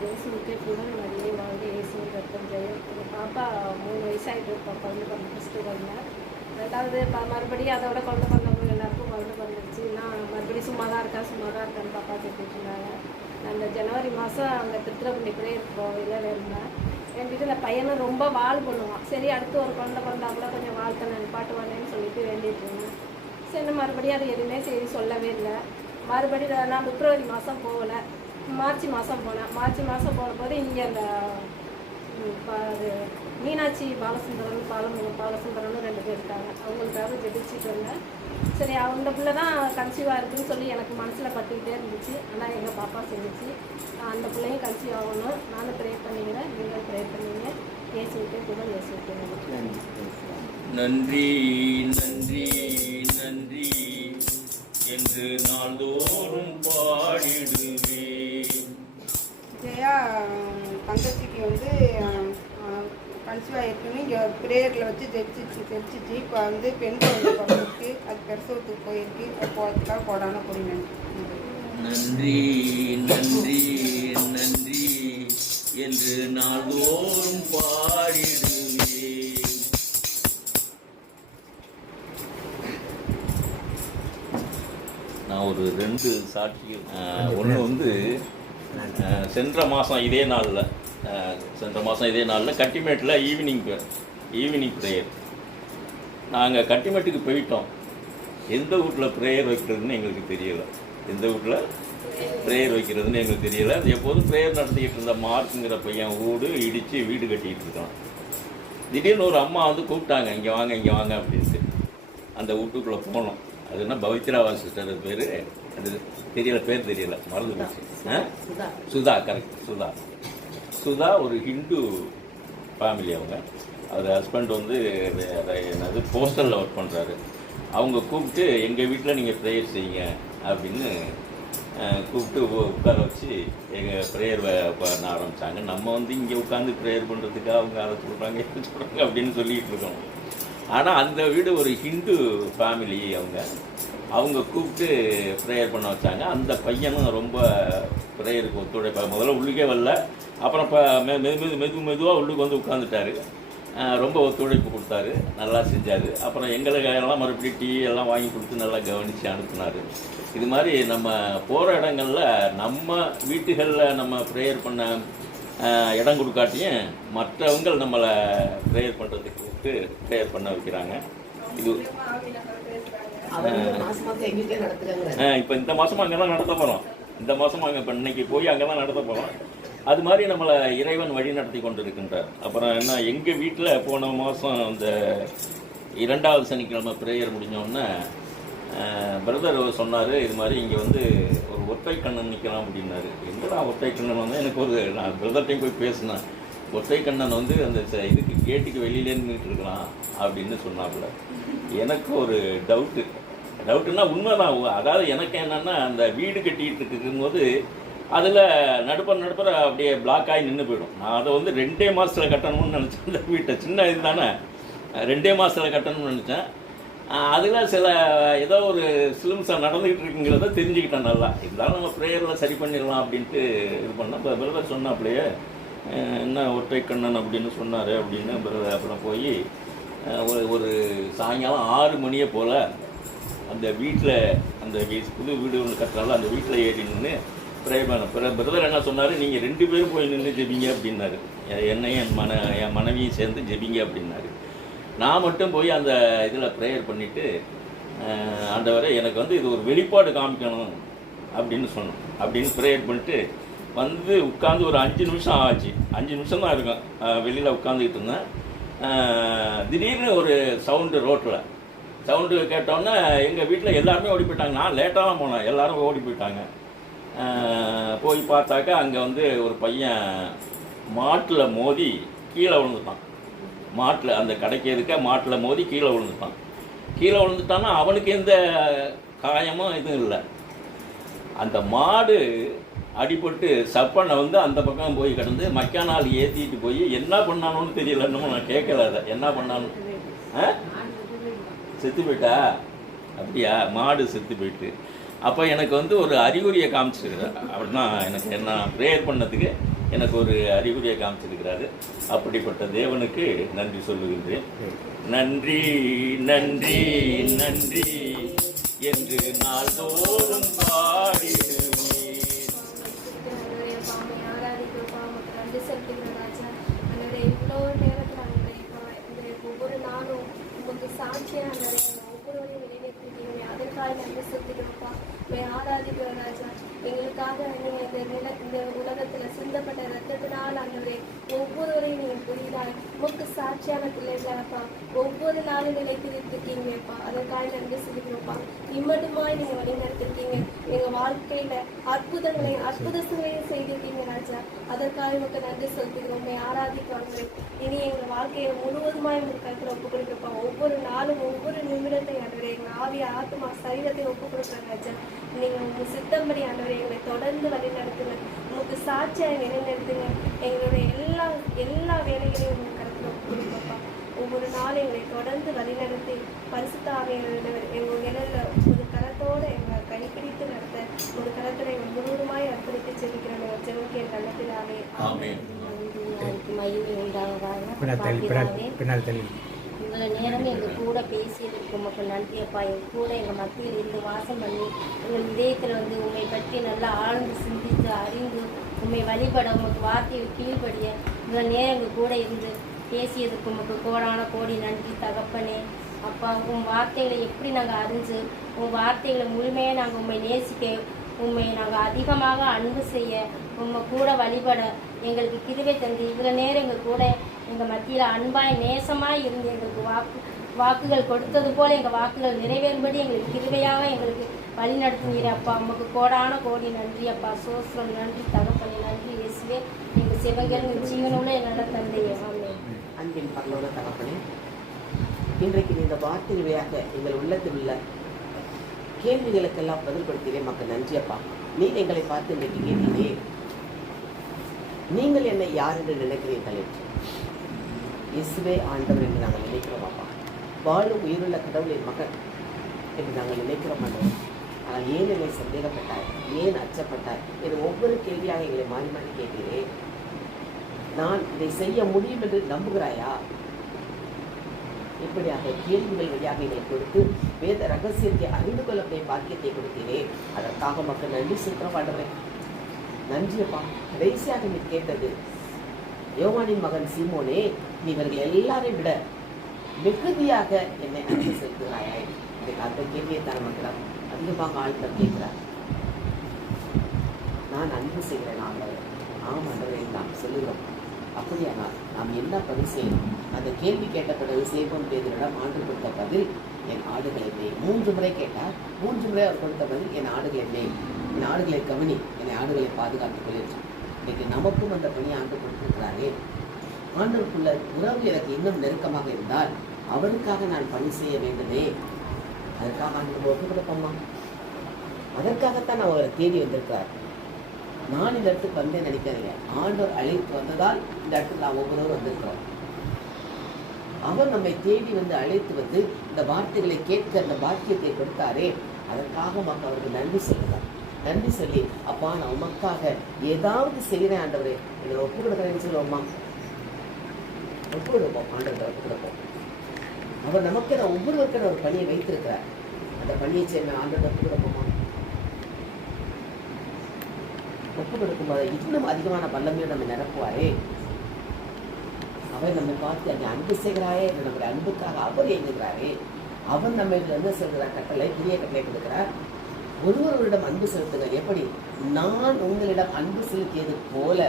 இயேசுவுக்கே புகழ், மரியே வாழ்க, இயேசுவின் ரத்தம் ஜெயம். எங்கள் பாப்பா 3 வயசாகிட்டு குழந்தை ஃபஸ்ட்டு குழந்தை. 2வது மறுபடியும் அதோட குழந்தை பிறந்தவங்க எல்லாருக்கும் குழந்தை பிறந்துருச்சு. நான் மறுபடியும் சும்மா தான் இருக்கான்னு பாப்பா கேட்டுட்டு இருந்தாங்க. அந்த ஜனவரி மாதம் அங்கே திருத்திரப்பள்ளி பிரேயர் கோவிலில் இருந்தேன். வேண்டிட்டு இந்த பையனும் ரொம்ப வால் பண்ணுவான். சரி அடுத்து ஒரு குழந்தை பிறந்தா கூட கொஞ்சம் வாழ்க்கை நிப்பாட்டுவானேன்னு சொல்லிட்டு வேண்டிட்டு இருந்தேன். சரி மறுபடியும் அது எதுவுமே சரி சொல்லவே இல்லை. மறுபடியும் நான் பிப்ரவரி மாதம் போகலை, மார்ச் மாதம் போனேன். மார்ச் மாதம் போகும்போது இங்கே அந்த மீனாட்சி பாலசுந்தரம்னு 2 பேர் இருக்காங்க. அவங்களுக்காக ஜெபிச்சுட்டு இருந்தேன். சரி அவங்க பிள்ளை தான் கன்சீவாக இருக்குதுன்னு சொல்லி எனக்கு மனசில் பட்டுக்கிட்டே இருந்துச்சு. ஆனால் எங்கள் பாப்பா சொல்லிச்சு அந்த பிள்ளையும் கன்சீவ் ஆகணும். நானும் ப்ரே பண்ணிக்கிறேன், நீங்கள் ப்ரே பண்ணிங்க. இயேசுவிக்கே புகழ், இயேசுவிக்கே நன்றி நன்றி நன்றி என்று நாள்தோறும் பாடிடுவேன். ஜெயா தங்கச்சிக்கு வந்து கன்சீவ் ஆகிருக்குன்னு இங்கே ப்ரேயரில் வச்சு ஜெபிச்சிச்சு. இப்போ வந்து பெண் குழந்தை பிறந்திருக்கு. அது பிரசவத்துக்கு போயிருக்கு. அது போகிறதுக்காக கோடான கோடி நன்றி நன்றி நன்றி என்று நாள்தோறும் பாடிடுவேன். நான் ஒரு 2 சாட்சி. ஒன்று வந்து சென்ற மாதம் இதே நாளில் கட்டிமேட்டில் ஈவினிங் ப்ரேயர். நாங்கள் கட்டிமேட்டுக்கு போயிட்டோம். எந்த வீட்டில் ப்ரேயர் வைக்கிறதுன்னு எங்களுக்கு தெரியலை. அது எப்போதும் ப்ரேயர் நடத்திக்கிட்டு இருந்த மார்க்குங்கிற பையன் வீடு கட்டிக்கிட்டு இருக்கான். திடீர்னு ஒரு அம்மா வந்து கூப்பிட்டாங்க, இங்கே வாங்க அப்படின்ட்டு. அந்த வீட்டுக்குள்ளே போனோம். அது என்ன பவித்ராவா சிஸ்டர் பேர், அது பேர் தெரியல, மறந்து போச்சு. சுதா, கரெக்ட். சுதா ஒரு ஹிந்து ஃபேமிலி. அவர் ஹஸ்பண்ட் வந்து என்னது போஸ்டலில் ஒர்க் பண்ணுறாரு. அவங்க கூப்பிட்டு எங்கள் வீட்டில் நீங்கள் ப்ரேயர் செய்யுங்க அப்படின்னு கூப்பிட்டு உட்கார வச்சு எங்கள் ப்ரேயர் பண்ண ஆரம்பித்தாங்க. நம்ம வந்து இங்கே உட்காந்து ப்ரேயர் பண்ணுறதுக்கு அவங்க அதை சொல்கிறாங்க அப்படின்னு சொல்லிகிட்டு இருக்கோம். ஆனால் அந்த வீடு ஒரு ஹிந்து ஃபேமிலி. அவங்க கூப்பிட்டு ப்ரேயர் பண்ண வச்சாங்க. அந்த பையனும் ரொம்ப ப்ரேயருக்கு ஒத்துழைப்பாங்க. முதல்ல உள்ளுக்கே வரல, அப்புறம் இப்போ மெதுவாக உள்ளுக்கு வந்து உட்காந்துட்டாரு. ரொம்ப ஒத்துழைப்பு கொடுத்தாரு, நல்லா செஞ்சார். அப்புறம் எங்களுக்கு எல்லாம் மறுபடியும் டீ எல்லாம் வாங்கி கொடுத்து நல்லா கவனித்து அனுப்புனார். இது மாதிரி நம்ம போகிற இடங்களில் நம்ம வீட்டுகளில் நம்ம ப்ரேயர் பண்ண இடம் கொடுக்காட்டியும் மற்றவங்க நம்மளை ப்ரேயர் பண்ணுறதுக்கு கூப்பிட்டு ப்ரேயர் பண்ண வைக்கிறாங்க. இது இப்போ இந்த மாதமும் அங்கே தான் நடத்த போகிறோம். இப்போ இன்னைக்கு போய் அங்கே தான் நடத்த போகிறோம். அது மாதிரி நம்மளை இறைவன் வழி நடத்தி கொண்டு இருக்கின்றார். அப்புறம் என்ன, எங்கள் வீட்டில் போன மாதம் அந்த 2வது சனிக்கிழமை ப்ரேயர் முடிஞ்சோடனே பிரதர் சொன்னார், இது மாதிரி இங்கே வந்து ஒரு ஒற்றை கண்ணன் நிற்கிறான் அப்படின்னாரு. எங்கடா ஒற்றை கண்ணன் வந்து எனக்கு ஒரு நான் பிரதர்ட்டையும் போய் பேசினேன். ஒற்றை கண்ணன் வந்து அந்த இதுக்கு கேட்டுக்கு வெளியிலே நின்றுட்டு இருக்கிறான் அப்படின்னு சொன்னாப்புல. எனக்கு ஒரு டவுட்டுன்னா உண்மைதான். அதாவது எனக்கு என்னென்னா அந்த வீடு கட்டிகிட்டு இருக்கும்போது அதில் நடுப்புற அப்படியே பிளாக் ஆகி நின்று போயிடும். நான் அதை வந்து 2 மாதத்தில் கட்டணும்னு நினச்சேன். அந்த வீட்டை சின்ன இது தானே, 2 மாதத்தில் கட்டணும்னு நினச்சேன். அதில் சில ஏதோ ஒரு சிலிம்ஸாக நடந்துக்கிட்டு இருக்குங்கிறத தெரிஞ்சுக்கிட்டேன் நல்லா. இருந்தாலும் நம்ம ப்ரேயரில் சரி பண்ணிடலாம் அப்படின்ட்டு இது பண்ணேன். இப்போ பிரதர் சொன்னாப்லையே என்ன ஒற்றை கண்ணன் அப்படின்னு சொன்னார் அப்படின்னு பிரதர் அப்புறம் போய் ஒரு சாயங்காலம் 6 மணியை போல் அந்த வீட்டில் அந்த புது வீடு ஒன்று கட்டுறாலும் அந்த வீட்டில் ஏறி நின்று ப்ரே பண்ண. பிரதர் என்ன சொன்னார், நீங்கள் 2 பேரும் போய் நின்று ஜெபிங்க அப்படின்னாரு. என்னையும் என் மனைவியும் சேர்ந்து ஜெபிங்க அப்படின்னாரு. நான் மட்டும் போய் அந்த இதில் ப்ரேயர் பண்ணிவிட்டு, ஆண்டவரே எனக்கு வந்து இது ஒரு வெளிப்பாடு காமிக்கணும் அப்படின்னு சொன்னோம். அப்படின்னு ப்ரேயர் பண்ணிட்டு வந்து உட்காந்து ஒரு 5 நிமிஷம் ஆச்சு. 5 நிமிஷம் தான் இருக்கும். வெளியில் உட்காந்துக்கிட்டு இருந்தேன். திடீர்னு ஒரு சவுண்டு, ரோட்டில் சவுண்டு கேட்டோன்னே எங்கள் வீட்டில் எல்லாருமே ஓடி போயிட்டாங்க. நான் லேட்டாக தான் போனேன், எல்லோரும் ஓடி போயிட்டாங்க. போய் பார்த்தாக்கா அங்கே வந்து ஒரு பையன் மாட்டில் மோதி கீழே விழுந்துட்டான். மாட்டில் அந்த கடைக்கு இருக்க மாட்டில் மோதி கீழே விழுந்துட்டான். கீழே விழுந்துட்டான்னா அவனுக்கு எந்த காயமும் எதுவும் இல்லை. அந்த மாடு அடிபட்டு சப்பனை வந்து அந்த பக்கம் போய் கிடந்து மக்கானால் ஏற்றிட்டு போய் என்ன பண்ணானோன்னு தெரியல. இன்னமும் நான் கேட்கல அதை என்ன பண்ணானு. செத்து போயிட்டா? அப்படியா? மாடு செத்து போயிட்டு. அப்போ எனக்கு வந்து ஒரு அறிகுறியை காமிச்சிருக்கிறார். அப்படின்னா எனக்கு என்ன ப்ரேயர் பண்ணதுக்கு எனக்கு ஒரு அறிகுறியை காமிச்சிருக்கிறாரு. அப்படிப்பட்ட தேவனுக்கு நன்றி சொல்லுகின்றேன். நன்றி நன்றி நன்றி என்று நாள்தோறும் பாடிடுவேன். ஒவ்வொரு நாளும் உங்களுக்கு சாட்சியாக ஒவ்வொருவரையும் நிலைநிறுத்திட்டீங்க. அதற்காக நன்றி சொல்லிக்கிறோம்ப்பா. ஆராதிக்கிறோம் ராஜா. எங்களுக்காக நீங்கள் இந்த உலகத்தில் சிந்தப்பட்ட ரத்தத்தினால் ஆண்டவரே ஒவ்வொருவரையும் நீங்கள் புரியுதாய் உமக்கு சாட்சியான பிள்ளைகளாப்பா. ஒவ்வொரு நாளும் நிலைத்திருக்கீங்கப்பா. அதற்காக நன்றி சொல்லிக்கிறோம்ப்பா. இம்மட்டுமாய் நீங்கள் வழி நடத்திருக்கீங்க. எங்கள் வாழ்க்கையில் அற்புதங்களையும் செய்திருக்கீங்க ராஜா. அதற்காக உமக்கு நன்றி சொல்லிக்கிறோம். ஆராதிக்கிறோம். இனி எங்கள் வாழ்க்கையை முழுவதுமாய் உங்களுக்கு கருத்தில் ஒப்புக் கொடுக்குறப்பா. ஒவ்வொரு நாளும் ஒவ்வொரு நிமிடத்தை ஆண்டவரே எங்கள் ஆவி ஆத்மா சரீரத்தை ஒப்புக் கொடுக்குறாங்க ராஜா. நீங்கள் உங்கள் சித்தம்படி ஆண்டவரை எங்களை தொடர்ந்து வழி நடத்துங்க. உங்களுக்கு சாட்சியாக நிலைநிறுத்துங்க. எங்களுடைய எல்லா வேலைகளையும் உங்களுக்கு கருத்தில் ஒப்புக் கொடுப்பப்பா. ஒவ்வொரு நாளும் எங்களை தொடர்ந்து வழி நடத்தி பரிசுத்த ஆவியானவர் எங்கள் நிலையில் ஒரு கரத்தோடு எங்களை கைப்பிடித்து நடத்த ஒரு கரத்தில் எங்கள் முழுவதுமாய் அர்ப்பணித்து செலுக்கிறோம். ஜெபம் என் கள்ளத்திலாவே மகிமை உண்டாவதாக. இவ்வளோ நேரம் எங்கள் கூட பேசியதற்கு உமக்கு நன்றி அப்பா. எங்கள் கூட எங்கள் மத்தியில் இருந்து வாசம் பண்ணி எங்கள் இதயத்தில் வந்து உண்மை பற்றி நல்லா ஆழ்ந்து சிந்தித்து அறிந்து உண்மை வழிபட உமக்கு வார்த்தையை கீழ்படிய இவ்வளோ நேரம் எங்கள் கூட இருந்து பேசியதுக்கு உமக்கு கோடான கோடி நன்றி தகப்பனே. அப்பா உன் வார்த்தைகளை எப்படி நாங்கள் அறிஞ்சு உன் வார்த்தைகளை முழுமையாக நாங்கள் உண்மை நேசிக்க உண்மை நாங்கள் அதிகமாக அன்பு செய்ய உண்மை கூட வழிபட எங்களுக்கு கிருபை தந்து இவ்வளோ நேரம் எங்கள் கூட எங்கள் மத்தியில் அன்பாய் நேசமாய் இருந்து எங்களுக்கு வாக்குகள் கொடுத்தது போல் எங்கள் வாக்குகள் நிறைவேறும்படி எங்களுக்கு கிருபையாக எங்களுக்கு வழி நடத்துனீர் அப்பா. உமக்கு கோடான கோடி நன்றி அப்பா. சோஸ்ரம் நன்றி தகப்பனே. நன்றி இயேசுவே. எங்கள் சிவங்கள் ஜீவனோடு நல்ல தந்தையே. அன்பின் பரலோக தகப்பனே, இன்றைக்கு இந்த வார்த்தை வழியாக எங்கள் உள்ளத்தில் உள்ள கேள்விகளுக்கெல்லாம் பதில் கொடுத்தீரே மக்கள் நன்றி அப்பா. நீ எங்களை பார்த்து இன்றைக்கு கேட்டீரே, நீங்கள் என்னை யார் என்று நினைக்கிறீர்கள் என்று. இயேசுவே ஆண்டவர் என்று நாங்கள் நினைக்கிறோம் அப்பா. வாழும் உயிருள்ள கடவுளின் மகன் என்று நாங்கள் நினைக்கிறோம் ஆண்டவர். ஆனால் ஏன் என்னை சந்தேகப்பட்டாய், ஏன் அச்சப்பட்டாய் என்று ஒவ்வொரு கேள்வியாக எங்களை மாறி மாறி கேட்டீரே. நான் இதை செய்ய முடியும் என்று நம்புகிறாயா? இப்படியாக கேள்விகள் வழியாக எங்களுக்கு கொடுத்து வேத ரகசியத்தை அறிந்து கொள்ளக்கூடிய பாக்கியத்தை கொடுத்தீரே. அதற்காக மக்கள் நன்றி சொல்கிறோம் ஆண்டவரே. நன்றியப்பா. கடைசியாக நீ கேட்டது, யோவானின் மகன் சீமோனே, நீ இவர்கள் எல்லாரையும் விட மிகுதியாக என்னை அன்பு செலுத்துகிறாய். அந்த கேள்வியை தான் மக்கள் அதிகமாக ஆழ்த்தம் கேட்கிறார். நான் அன்பு செய்கிறேன் ஆண்டவர். ஆண்டவரை நாம் சொல்லுகிறோம். அப்படியானால் நாம் என்ன பதில் செய்யணும்? அந்த கேள்வி கேட்ட பிறகு சேவம் பேதரிடம் ஆண்டு கொடுத்த பதில், என் ஆடுகளை மேய். 3 முறை கேட்டார். 3 முறை அவர் கொடுத்த பதில், என் ஆடுகளை மேய். என் ஆடுகளை கவனி, என்னை ஆடுகளை பாதுகாத்துக் கொள்ளிருக்கான். இன்னைக்கு நமக்கும் அந்த பணியை ஆண்டு கொடுத்திருக்கிறாரே. ஆண்டவருக்குள்ள உறவு எனக்கு இன்னும் நெருக்கமாக இருந்தால் அவருக்காக நான் பணி செய்ய வேண்டுமே. அதற்காக ஆண்டு ஒப்பு கொடுப்போமா? அதற்காகத்தான் அவரை தேடி வந்திருக்கிறார். நான் இந்த இடத்துக்கு வந்தேன் நினைக்கிறீங்க. ஆண்டவர் அழைத்து வந்ததால் இந்த இடத்துக்கு நான் ஒவ்வொருவரும் வந்திருக்கிறோம். அவர் நம்மை தேடி வந்து அழைத்து வந்து இந்த வார்த்தைகளை கேட்க அந்த பாக்கியத்தை கொடுத்தாரே, அதற்காக மக்கள் அவருக்கு நன்றி சொல்லுறார். நன்றி சொல்லி, அப்பா நான் உமக்காக ஏதாவது செய்கிறேன் ஆண்டவரே, என்னை ஒப்பு கொடுக்குறேன்னு சொல்லுவோம்மா. ஒப்பு கொடுப்போம், ஆண்டவரை ஒப்பு கொடுப்போம். அவர் நமக்கு ஒவ்வொருவருக்கும் ஒரு பணியை வைத்திருக்கிறார். அந்த பணியை செய்ய ஆண்டவரை ஒப்பு கொடுப்போமா? ஒப்பு கொடுக்கும்போது இன்னும் அதிகமான வல்லமையோடு நம்ம நிரப்புவாரே. அவர் நம்மை பார்த்து அங்கே அன்பு செய்கிறாரே, நம்முடைய அன்புக்காக அவர் இயங்குகிறாரே. அவர் நம்ம என்ன சொல்கிறார்? கட்டளை, புதிய கட்டளை கொடுக்கிறார். ஒருவரிடம் அன்பு செலுத்துங்கள். எப்படி? நான் உங்களிடம் அன்பு செலுத்தியது போல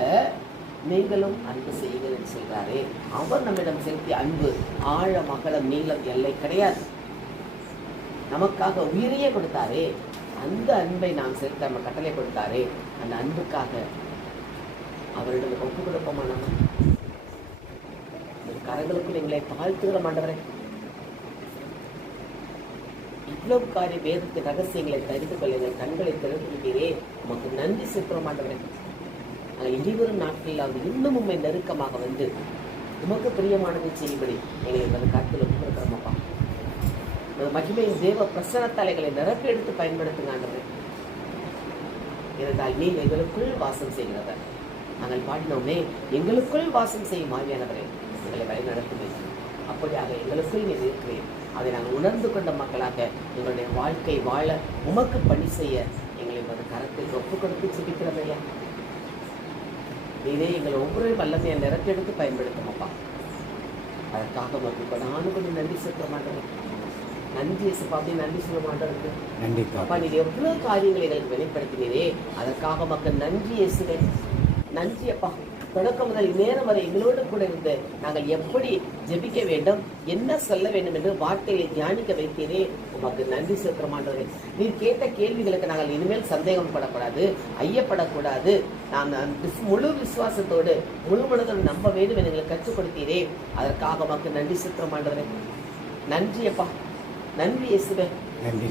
நீங்களும் அன்பு செய்யுங்கள் என்று சொல்கிறாரே. அவர் நம்மிடம் செலுத்திய அன்பு ஆழம், அகலம், நீளம், எல்லை கிடையாது. நமக்காக உயிரையே கொடுத்தாரே. அந்த அன்பை நாம் செலுத்த நம்ம கட்டளை கொடுத்தாரே. அந்த அன்புக்காக அவரிடம் ஒப்பு கொடுப்போமா? நம்ம கரங்களுக்குள் எங்களை தாழ்த்துகிற ஆண்டவரே, இவ்வளவு காரிய வேதத்தின் ரகசியங்களை தெரிந்து கொள்ள எங்கள் கண்களை திறந்துவிட்டீரே. உமக்கு நன்றி செலுத்துகிறோம் ஆண்டவரே. இனிவரும் நாட்களில் அவர் இன்னும் உண்மை நெருக்கமாக வந்து உமக்கு பிரியமானதை செய்யும்படி எங்களை கருத்தில் ஒப்பு கொடுக்கிறோமாப்பா. மகிமையின் தேவ பிரசன்னத்தாலைகளை நிரப்பி எடுத்து பயன்படுத்துங்க ஆண்டவரே. இருந்தால் நீர் எங்களுக்குள் வாசம் செய்கிறவர். நாங்கள் பாடினோமே, எங்களுக்குள் வாசம் செய்யும் ஆவியானவரே எங்களை வழி நடத்துமே. அப்படியாக எங்களுக்குள் நீர் இருக்கிறேன். அதை நாங்கள் உணர்ந்து கொண்ட மக்களாக எங்களுடைய வாழ்க்கை வாழ உமக்கு பணி செய்ய எங்களை கரத்தில் ஒப்பு கொடுத்து சிரிக்கிறவையா. நீரே எங்கள் ஒவ்வொரு வல்லமையை நிரப்பி எடுத்து பயன்படுத்துமப்பா. அதற்காக உமக்கு நானும் கொஞ்சம் நன்றி செலுத்த மாட்டேன். நன்றி இயேசுப்பா. அப்படின்னு நன்றி சொல்ல மாட்டேன். நன்றிப்பா. நீங்க எவ்வளவு காரியங்களை எங்களுக்கு வெளிப்படுத்தினீரே, அதற்காக மக்கள் நன்றி இயேசுவே. நன்றி அப்பா. தொடக்கம் முதல் நேரம் வரை எங்களோடு கூட இருந்து நாங்கள் எப்படி ஜெபிக்க வேண்டும், என்ன சொல்ல வேண்டும் என்று வார்த்தையை தியானிக்க வைத்தீரே. உமக்கு நன்றி செலுத்த மாட்டேன். நீர் கேட்ட கேள்விகளுக்கு நாங்கள் இனிமேல் சந்தேகம் படக்கூடாது, ஐயப்படக்கூடாது. நான் முழு விசுவாசத்தோடு முழு மனதோடு நம்ப வேண்டும் என்று எங்களுக்கு கற்றுக் கொடுத்தீரே. அதற்காக உமக்கு நன்றி செலுத்த மாட்டேன். நன்றி அப்பா. நன்றி இயேசுவே.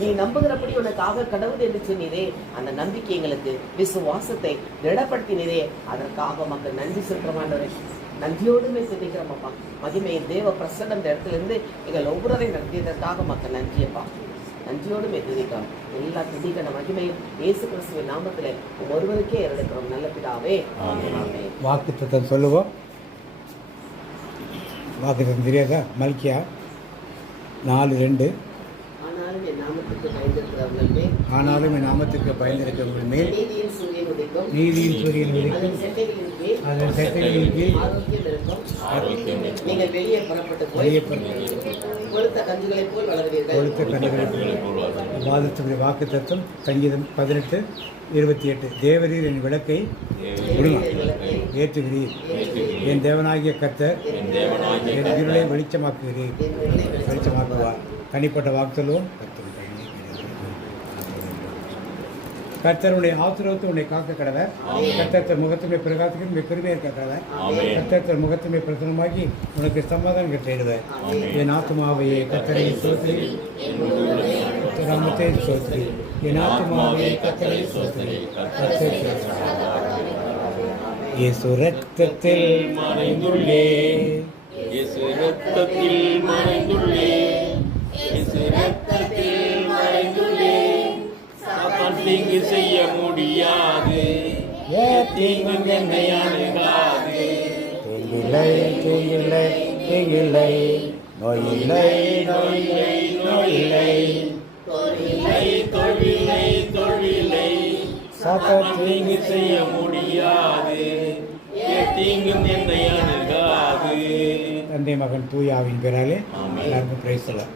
நீ நம்புகிறபடி உனக்காக கடவுள் என்று சொன்னீரே. அந்த நம்பிக்கை எங்களுக்கு விசுவாசத்தை திடப்படுத்தினீரே. அதற்காக மக்கள் நன்றி செலுத்தமாண்டவரே. நன்றியோடுமே சிந்திக்கிறோம் அப்பா. மகிமையின் தேவ பிரசன்னம் இந்த இடத்துல இருந்து எங்கள் ஒவ்வொருவரையும் நடத்தியதற்காக மக்கள் நன்றியப்பா. நன்றியோடுமே துதிக்கிறோம். எல்லா துதிக்கான மகிமையும் இயேசு கிறிஸ்துவின் நாமத்திலே ஒருவருக்கே எடுக்கிறோம். நல்ல பிதாவே. வாக்குத்தத்தம் சொல்லுவோம். வாக்குத்தத்தம் தெரியாதா? மல்கியா 4:2. ஆனாலும் என் நாமத்துக்கு பயந்திருக்கிறவர்கள் மேல் நீதியின் சூரியன் உதிக்கும், அதன் செட்டைகளின் கீழ் வெளியே கொளுத்த கன்றுகளைப் போல் வாதத்துடைய வாக்கு தத்துவம். சங்கீதம் 18:28. தேவரீர் என் விளக்கை ஏற்றுகிறீர், என் தேவனாகிய கர்த்தர் என் இருளை வெளிச்சமாக்குவார். தனிப்பட்ட வாக்கு சொல்லுவோம். கர்த்தருடைய ஆசீர்வாதத்தை உன்னை காக்க கடவர். கர்த்தர் முகத்துமே பிரகாசிக்கும் பெருமையாக இருக்க கடவர். கர்த்தர் முகத்துமே பிரசனமாகி உனக்கு சமாதானம் செய்டுவார். என் ஆத்துமாவையே கர்த்தரை சோதரி, ராமத்தை சோதரி. என் ஆத்துமாவையே கர்த்தரை சோதரி. இயேசு ரத்தத்தில் மறைந்துள்ளே, இயேசு ரத்தத்தில் மறைந்துள்ளே, இயேசு ரத்தத்தில் மறைந்துள்ளே. தீங்கு செய்ய முடியாது, தீங்கு என்னை அணுகாது. தீங்கில்லை, தீங்கில்லை, தீங்கில்லை, நோயில்லை, நோயில்லை, நோயில்லை, தொழிலை, தொழிலை, தொழிலை. சாத்தான் தீங்கு செய்ய முடியாது, தீங்கும் என்னை அணுகாது. தந்தை மகன் தூயாவின் பெயராலே எல்லாருக்கும் பிரைஸ் எல்லாம்.